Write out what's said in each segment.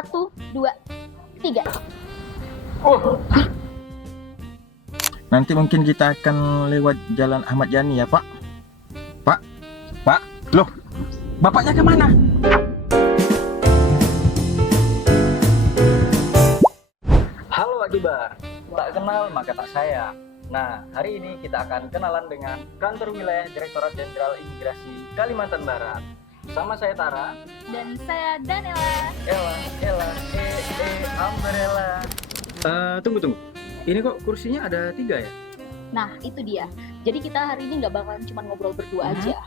Satu, dua, tiga. Nanti mungkin kita akan lewat Jalan Ahmad Yani ya, Pak. Pak, loh, bapaknya kemana? Halo Akibar, tak kenal maka tak sayang. Nah, hari ini kita akan kenalan dengan Kantor Wilayah Direktorat Jenderal Imigrasi Kalimantan Barat. Sama saya Tara. Dan saya Danela. Ella, Umbrella. Tunggu. Ini kok kursinya ada 3 ya? Nah, itu dia. Jadi kita hari ini nggak bakalan cuma ngobrol berdua aja,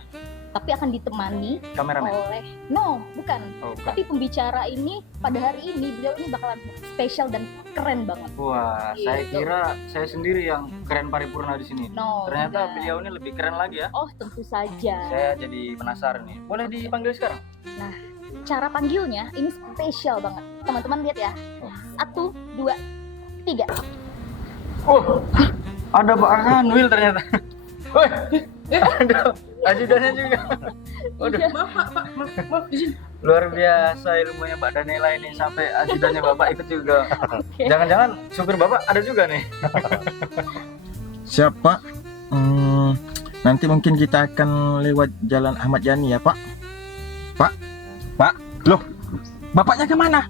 tapi akan ditemani Kameramen? oleh bukan. Oh, bukan. Tapi pembicara ini pada hari ini beliau ini bakalan spesial dan keren banget. Wah, saya Gitu. kira saya sendiri yang keren paripurna di sini. Ternyata enggak. beliau ini lebih keren lagi ya. Oh, tentu saja. Saya jadi penasaran nih. Boleh dipanggil sekarang? Cara panggilnya ini spesial banget. Teman-teman lihat ya. Satu, dua, tiga. Ada Pak Kanwil ternyata. Woi, ada ajudannya juga. Waduh, Iya. maaf di sini. Luar biasa ilmunya Mbak Danela ini, sampai ajudannya Bapak ikut juga. Oke. Jangan-jangan supir Bapak ada juga nih. Siapa? Nanti mungkin kita akan lewat Jalan Ahmad Yani ya, Pak. Pak, loh, bapaknya kemana?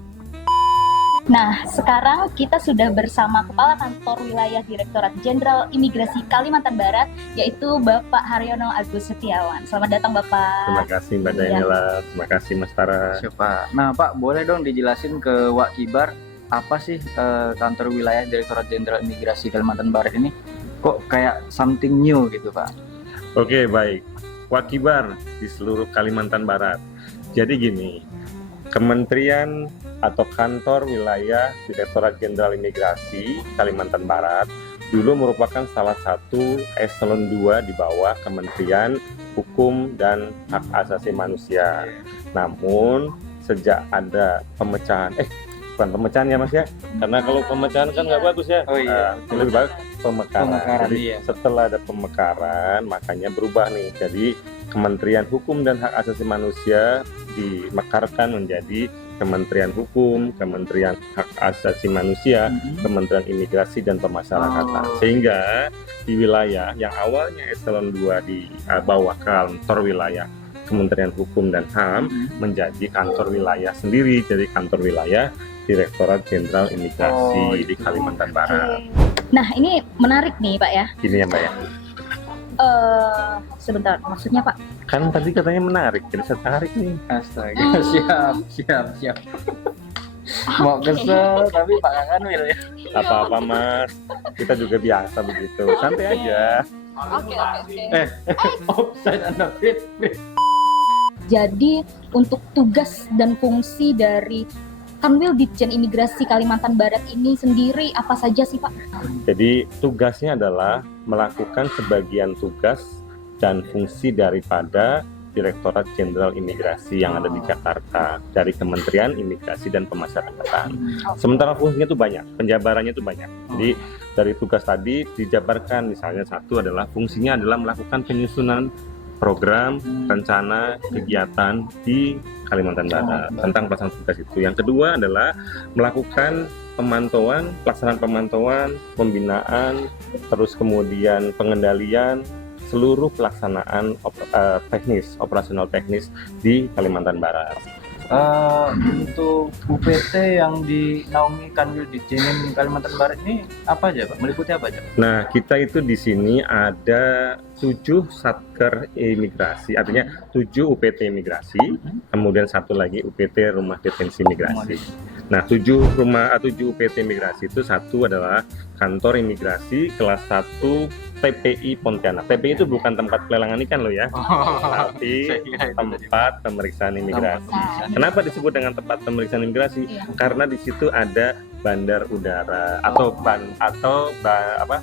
Nah, sekarang kita sudah bersama Kepala Kantor Wilayah Direktorat Jenderal Imigrasi Kalimantan Barat, yaitu Bapak Haryono Agus Setiawan. Selamat datang, Bapak. Terima kasih Mbak Iya. Daniela, terima kasih Mas Tara. Siapa? Nah, Pak, boleh dong dijelasin ke Wak Kibar apa sih Kantor Wilayah Direktorat Jenderal Imigrasi Kalimantan Barat ini? Kok kayak something new gitu, Pak? Oke, baik. Wakibar di seluruh Kalimantan Barat. Jadi gini, Kementerian atau Kantor Wilayah Direktorat Jenderal Imigrasi Kalimantan Barat dulu merupakan salah satu eselon 2 di bawah Kementerian Hukum dan Hak Asasi Manusia. Namun sejak ada pemecahan, bukan pemecahan ya Mas ya, karena kalau pemecahan kan nggak Iya. bagus ya. Oh iya. Lebih baik pemekaran. Pemekaran, Jadi iya. setelah ada pemekaran, makanya berubah nih. Jadi Kementerian Hukum dan Hak Asasi Manusia dimekarkan menjadi Kementerian Hukum, Kementerian Hak Asasi Manusia, Kementerian Imigrasi dan Pemasyarakatan. Oh. Sehingga di wilayah yang awalnya eselon 2 di bawah kantor wilayah Kementerian Hukum dan HAM menjadi kantor wilayah sendiri, jadi kantor wilayah Direktorat Jenderal Imigrasi di Kalimantan Barat. Nah, ini menarik nih, Pak ya. Ini ya Mbak ya. Sebentar, maksudnya Pak? Kan tadi katanya menarik, jadi saya tarik nih. Astaga, siap. Mau kesel tapi Pak Kanwil ya. Apa-apa Mas, kita juga biasa begitu, santai aja. Oke. Offside Anda fit. Jadi, untuk tugas dan fungsi dari Kanwil Ditjen Imigrasi Kalimantan Barat ini sendiri apa saja sih, Pak? Jadi tugasnya adalah melakukan sebagian tugas dan fungsi daripada Direktorat Jenderal Imigrasi yang ada di Jakarta dari Kementerian Imigrasi dan Pemasyarakatan. Sementara fungsinya itu banyak, penjabarannya itu banyak. Jadi dari tugas tadi dijabarkan, misalnya satu adalah fungsinya adalah melakukan penyusunan program, rencana, kegiatan di Kalimantan Barat tentang pelaksanaan tugas itu. Yang kedua adalah melakukan pemantauan, pelaksanaan pemantauan, pembinaan, terus kemudian pengendalian seluruh pelaksanaan operasional teknis di Kalimantan Barat. Untuk UPT yang dinaungi Kanwil Ditjen Kalimantan Barat ini apa aja Pak? Meliputi apa aja? Nah, kita itu di sini ada 7 satker imigrasi, artinya 7 UPT imigrasi, kemudian satu lagi UPT rumah detensi imigrasi. Nah, 7 UPT imigrasi itu satu adalah kantor imigrasi kelas 1 TPI Pontianak. TPI itu bukan tempat pelelangan ikan loh ya, tapi tempat pemeriksaan imigrasi. Kenapa disebut dengan tempat pemeriksaan imigrasi? Iya. Karena di situ ada bandar udara atau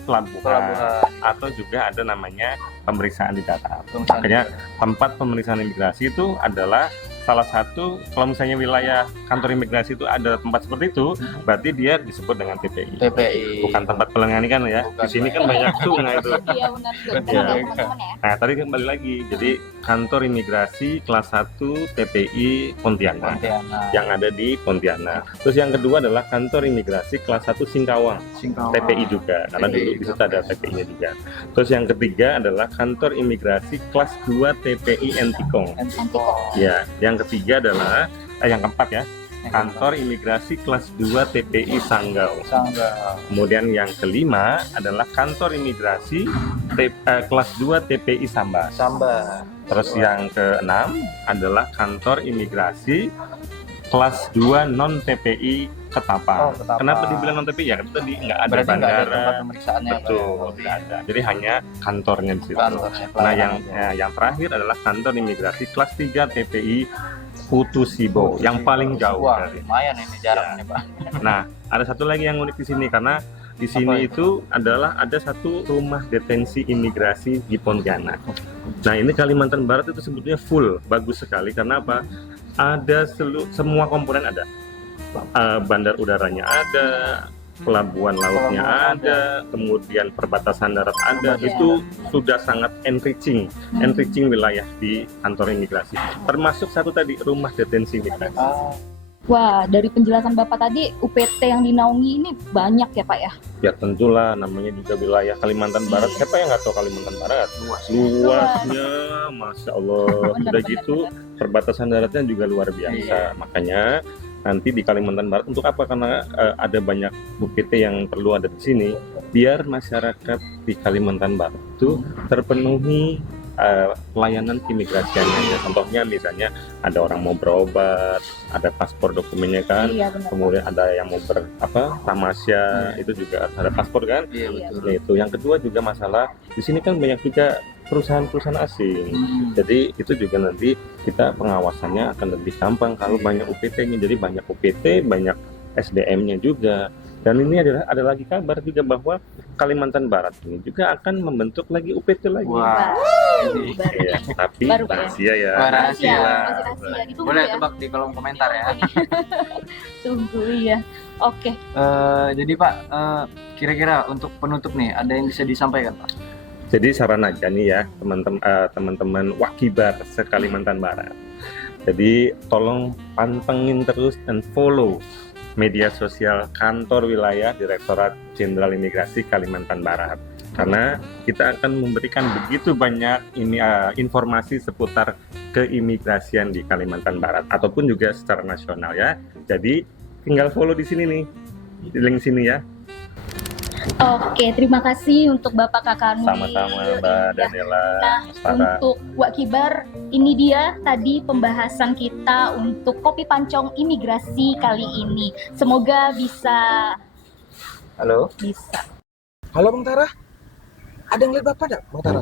pelabuhan, atau juga ada namanya pemeriksaan di darat. Makanya tempat pemeriksaan imigrasi itu adalah salah satu kalau misalnya wilayah kantor imigrasi itu ada tempat seperti itu, berarti dia disebut dengan TPI. TPI. Bukan tempat pelenganikan ya. Bukan, Di sini Pak. kan banyak sungai itu. Iya benar juga Iya. teman-teman ya. Nah, tadi kembali lagi. Jadi kantor imigrasi kelas 1 TPI Pontianak Pontianak. yang ada di Pontianak. Terus yang kedua adalah kantor imigrasi kelas 1 Singkawang. Singkawang. TPI juga, karena TPI dulu di situ ada juga. TPI-nya juga. Terus yang ketiga adalah kantor imigrasi kelas 2 TPI Entikong. Entikong. Ya, yang ketiga adalah yang keempat ya, kantor imigrasi kelas 2 TPI Sanggau. Sanggau. Kemudian yang kelima adalah kantor imigrasi kelas 2 TPI Sambas. Sambar. Terus yang keenam adalah kantor imigrasi kelas 2 non TPI Ketapang. Oh, Ketapang. Kenapa dibilang non TPI? Ya, karena tadi nggak ada Berarti nggak ada bandara. tempat pemeriksaannya. Betul, tidak ada. Jadi hanya kantornya di situ. Kantornya, Nah, yang pelayanan aja. yang terakhir adalah kantor imigrasi kelas 3 TPI Putu Sibo, yang paling jauh Wah, dari. lumayan ini jaraknya, Ya. Pak. Nah, ada satu lagi yang unik di sini karena di sini itu adalah ada satu rumah detensi imigrasi di Pontianak. Nah, ini Kalimantan Barat itu sebetulnya full, bagus sekali karena apa? Ada semua komponen ada. Bandar udaranya ada, pelabuhan lautnya Pelabuhan ada, kemudian perbatasan darat ada. Iya. Itu sudah sangat enriching wilayah di kantor imigrasi. Termasuk satu tadi rumah detensi imigrasi. Ah, Wah, dari penjelasan Bapak tadi, UPT yang dinaungi ini banyak ya Pak ya? Ya tentulah, namanya juga wilayah Kalimantan Barat. Siapa yang nggak tahu Kalimantan Barat? Luasnya, masya Allah. Benar, Udah gitu, perbatasan daratnya juga luar biasa. Makanya nanti di Kalimantan Barat untuk apa? Karena ada banyak UPT yang perlu ada di sini, biar masyarakat di Kalimantan Barat itu terpenuhi pelayanan keimigrasiannya. Contohnya misalnya ada orang mau berobat, ada paspor dokumennya kan. Iya benar. Kemudian ada yang mau tamasya, itu juga harus ada paspor kan. iya Iya. betul. Nah, itu yang kedua juga masalah di sini kan banyak juga perusahaan-perusahaan asing. Jadi itu juga nanti kita pengawasannya akan lebih gampang kalau banyak UPT-nya. Jadi banyak UPT, banyak SDM-nya juga. Dan ini ada lagi kabar juga bahwa Kalimantan Barat ini juga akan membentuk lagi UPT lagi. Wah. Baru Iya, tapi Baru, ya. rahasia ya. Wah, rahasia, lah. masih rahasia. Ditunggu Boleh ya. tebak di kolom komentar ya. Tunggu ya. Oke. Jadi Pak, kira-kira untuk penutup nih, ada yang bisa disampaikan Pak? Jadi saran aja nih ya teman-teman Wakibar se-Kalimantan Barat. Jadi tolong pantengin terus dan follow media sosial kantor wilayah Direktorat Jenderal Imigrasi Kalimantan Barat. Karena kita akan memberikan begitu banyak informasi seputar keimigrasian di Kalimantan Barat ataupun juga secara nasional ya. Jadi tinggal follow di sini nih, di link sini ya. Oke, terima kasih untuk Bapak Kakak Nuri. Sama-sama Mbak Daniela. Nah, Mas Farah. untuk Wak Kibar, ini dia tadi pembahasan kita untuk Kopi Pancong Imigrasi kali ini. Semoga bisa. Halo? Bisa. Halo Bang Tara, ada yang lihat Bapak enggak Bang Tara?